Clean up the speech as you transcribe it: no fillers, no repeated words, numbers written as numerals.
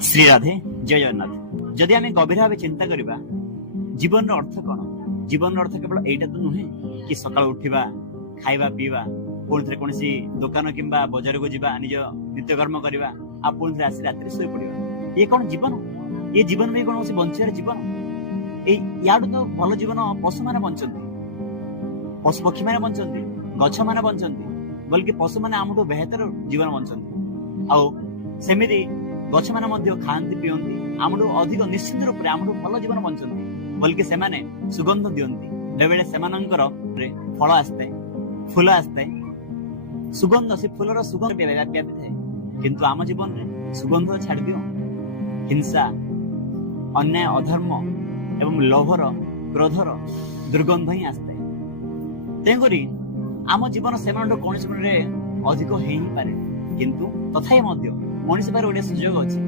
श्री राधे जय जगन्नाथ। जदि आम गभीर भाव चिंता करवा जीवन अर्थ कौन, जीवन अर्थ केवल एटा तो नुहे कि सकाळ उठिबा खाइबा पीवा पुणी थे कौन दुकान किंबा बजार को जावा निज नित्यकर्म करवा आ पुणी थे आसी रात्रि शोई पड़वा, ये कौन जीवन? ये जीवन में कौन बंचार जीवन? याडू तो भल जीवन पशु मैंने बंचती, पशु पक्षी मैंने बंचती, गछ मैंने बंचती, बल्कि पशु मैंने आमठू बेहतर जीवन बंचती। आमती गछ मैंने खाती पीती आमठू अधिक निश्चित रूप से आमठू भल जीवन बंचती, बल्कि से सुगंध दियंती बेले से फल आसता है, फूल आसता है, सुगंध से फूलर सुगंध व्यापी था। किंतु आम जीवन में सुगंध छाड़ दियो, हिंसा अन्याय अधर्म एवं लोभर क्रोधर दुर्गंध ही आसता है। तेणुकरी आम जीवन से कौन अधिक हो पारे, किंतु तथापि मनुष्य पार गोटे सुजोग अच्छी।